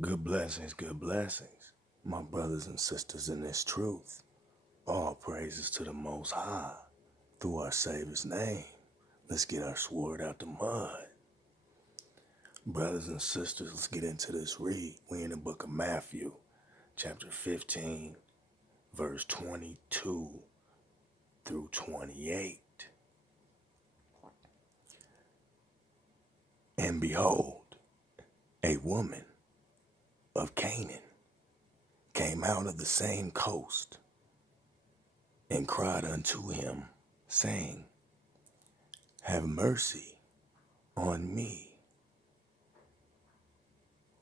Good blessings, my brothers and sisters in this truth. All praises to the Most High through our Savior's name. Let's get our sword out the mud. Brothers and sisters, let's get into this read. We in the book of Matthew, chapter 15, verse 22 through 28. And behold, a woman of Canaan came out of the same coast and cried unto him, saying, Have mercy on me,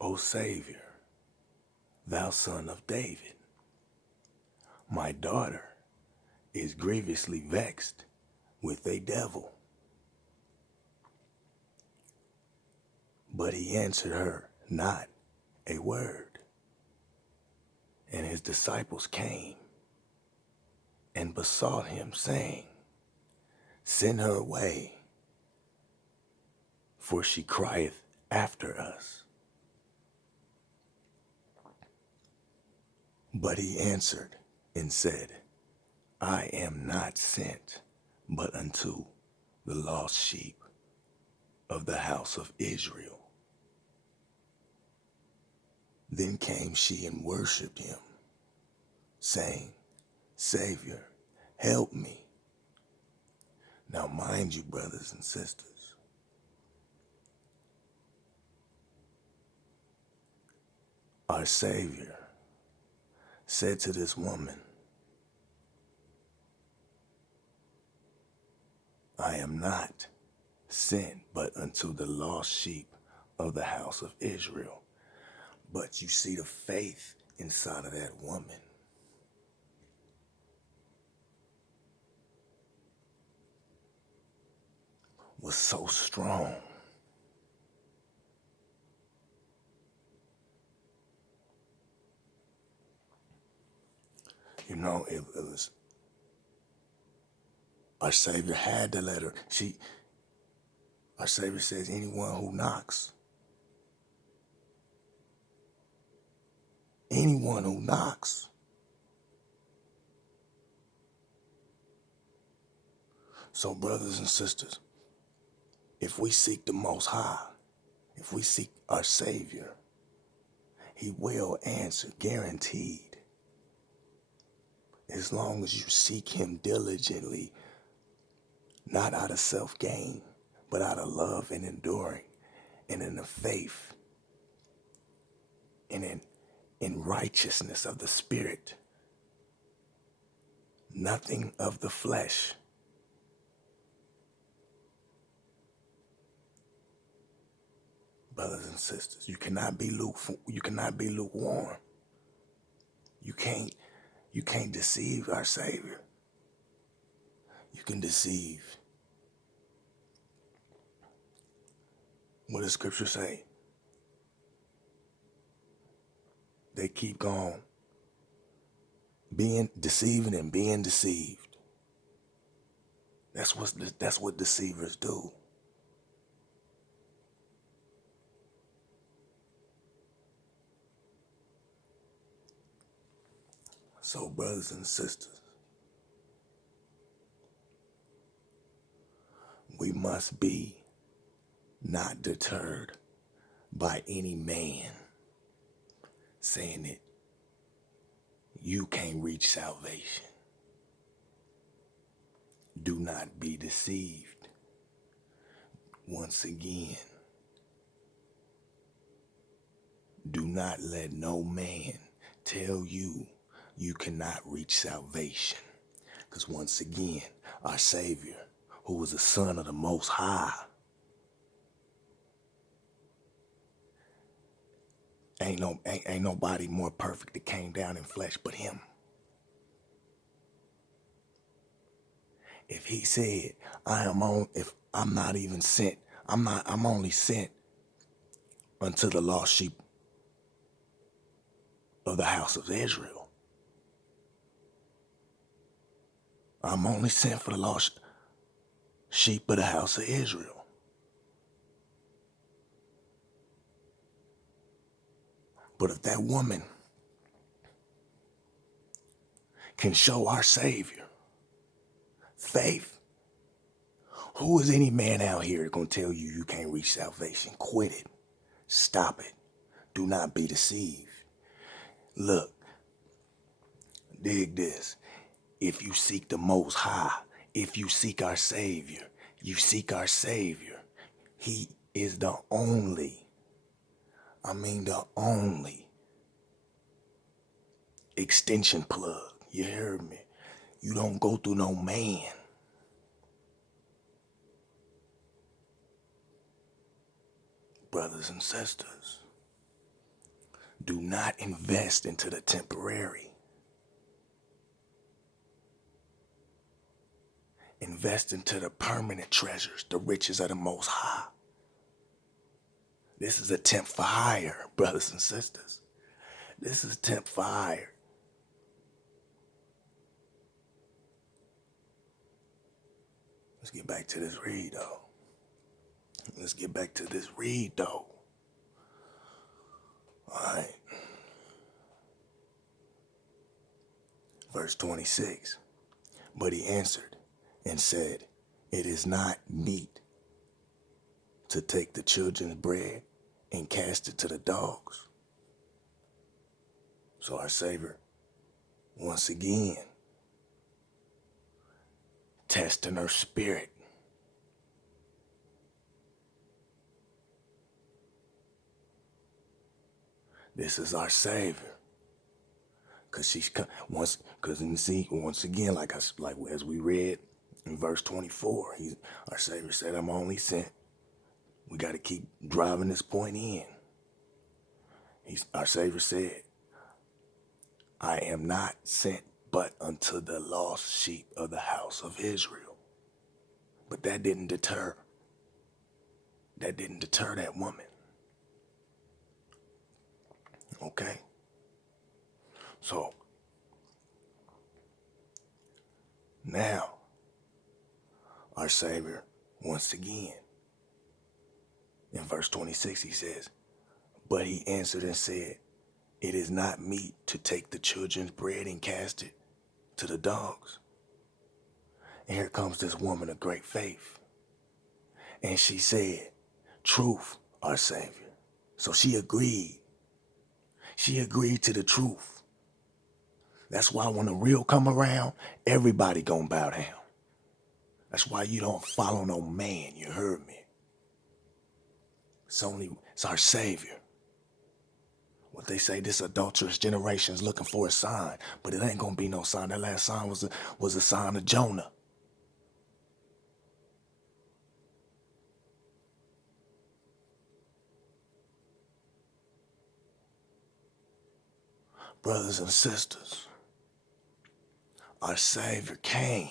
O Savior, thou son of David. My daughter is grievously vexed with a devil. But he answered her not a word. And his disciples came and besought him, saying, Send her away, for she crieth after us. But he answered and said, I am not sent but unto the lost sheep of the house of Israel. Then came she and worshipped him, saying, Savior, help me. Now mind you, brothers and sisters, our Savior said to this woman, I am not sent but unto the lost sheep of the house of Israel. But you see the faith inside of that woman. Was so strong. You know, it was, our Savior had to let her, our Savior says, anyone who knocks, anyone who knocks. So brothers and sisters, if we seek the Most High, if we seek our Savior, He will answer, guaranteed. As long as you seek Him diligently, not out of self-gain, but out of love and enduring, and in the faith, and in righteousness of the Spirit, nothing of the flesh. Brothers and sisters, you cannot be lukewarm. You can't deceive our Savior. You can deceive. What does Scripture say? They keep going, being deceiving and being deceived. That's what deceivers do. So, brothers and sisters, we must be not deterred by any man saying that you can't reach salvation. Do not be deceived. Once again, do not let no man tell you you cannot reach salvation. Because once again, our Savior, who was the Son of the Most High, ain't nobody more perfect that came down in flesh but Him. If He said, if I'm not even sent, I'm only sent unto the lost sheep of the house of Israel. I'm only sent for the lost sheep of the house of Israel. But if that woman can show our Savior faith, who is any man out here going to tell you you can't reach salvation? Quit it. Stop it. Do not be deceived. Look, dig this. If you seek the Most High, if you seek our Savior, you seek our Savior. He is the only extension plug. You heard me? You don't go through no man. Brothers and sisters, do not invest into the temporary. Invest into the permanent treasures, the riches of the Most High. This is a temp for hire, brothers and sisters. This is temp for hire. Let's get back to this read, though. All right. Verse 26. But he answered and said, it is not meet to take the children's bread and cast it to the dogs. So our Savior, once again, testing her spirit. This is our Savior, once again, like as we read in verse 24, our Savior said, "I'm only sent." We got to keep driving this point in. Our Savior said, "I am not sent but unto the lost sheep of the house of Israel." But that didn't deter that woman. Okay? So, now, our Savior, once again, in verse 26, he says, but he answered and said, it is not meet to take the children's bread and cast it to the dogs. And here comes this woman of great faith. And she said, truth, our Savior. So she agreed. She agreed to the truth. That's why when the real come around, everybody gonna bow down. That's why you don't follow no man, you heard me. It's our Savior. What they say, this adulterous generation is looking for a sign, but it ain't gonna be no sign. That last sign was a sign of Jonah. Brothers and sisters, our Savior came.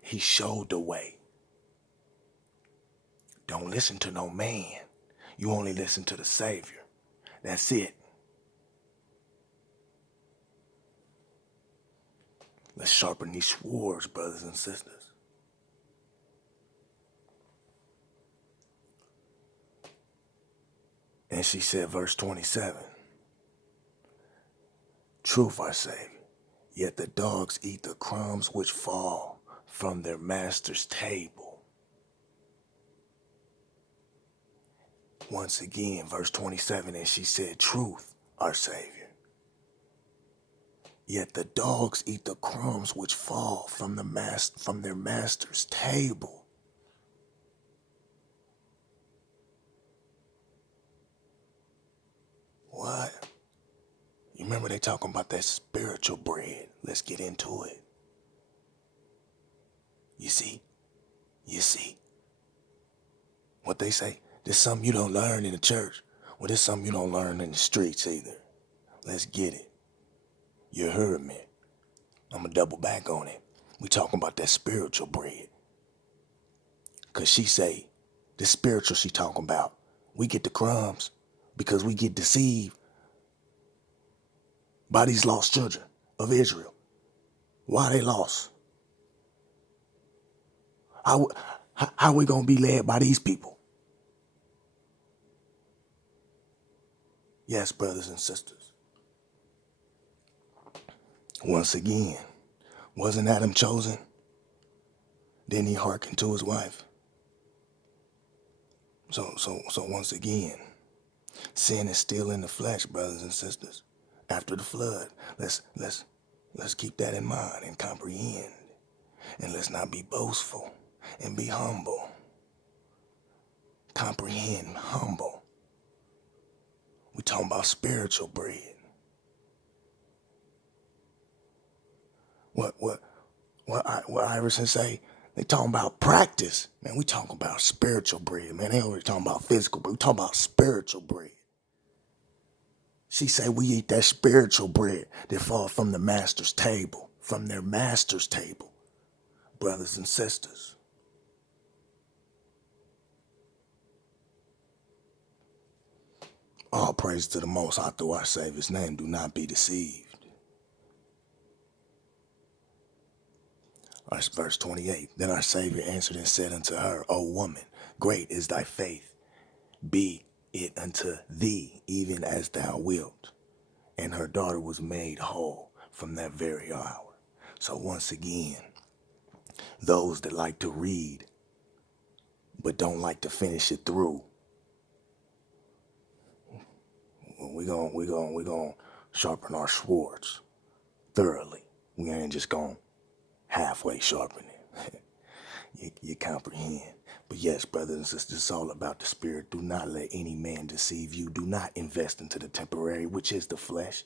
He showed the way. Don't listen to no man. You only listen to the Savior. That's it. Let's sharpen these swords, brothers and sisters. And she said, verse 27, truth, our Savior, yet the dogs eat the crumbs which fall from their master's table. Once again, verse 27, and she said, truth, our Savior. Yet the dogs eat the crumbs which fall from their master's table. What? You remember they talking about that spiritual bread. Let's get into it. You see? What they say? This is something you don't learn in the church. Well, this is something you don't learn in the streets either. Let's get it. You heard me. I'm gonna double back on it. We talking about that spiritual bread. Cause she say, the spiritual she talking about, we get the crumbs because we get deceived by these lost children of Israel. Why they lost? How we gonna be led by these people? Yes, brothers and sisters. Once again, wasn't Adam chosen? Didn't he hearken to his wife? So once again, sin is still in the flesh, brothers and sisters. After the flood, let's keep that in mind and comprehend. And let's not be boastful and be humble. Comprehend, humble. We talking about spiritual bread. What Iverson say? They talking about practice. Man, we talking about spiritual bread. Man, they already talking about physical bread. We talking about spiritual bread. She say we eat that spiritual bread that fall from the master's table, from their master's table, brothers and sisters. All praise to the Most High through our Savior's name. Do not be deceived. Verse 28. Then our Savior answered and said unto her, O woman, great is thy faith. Be it unto thee even as thou wilt. And her daughter was made whole from that very hour. So once again, those that like to read but don't like to finish it through, we gon' sharpen our swords thoroughly. We ain't just gon' halfway sharpen it. you comprehend. But yes, brothers and sisters, it's all about the spirit. Do not let any man deceive you. Do not invest into the temporary, which is the flesh.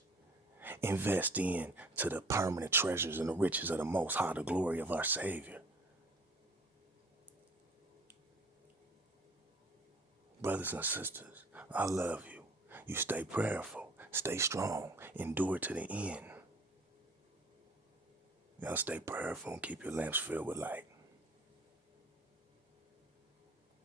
Invest in to the permanent treasures and the riches of the Most High, the glory of our Savior. Brothers and sisters, I love you. You stay prayerful, stay strong, endure to the end. Now stay prayerful and keep your lamps filled with light.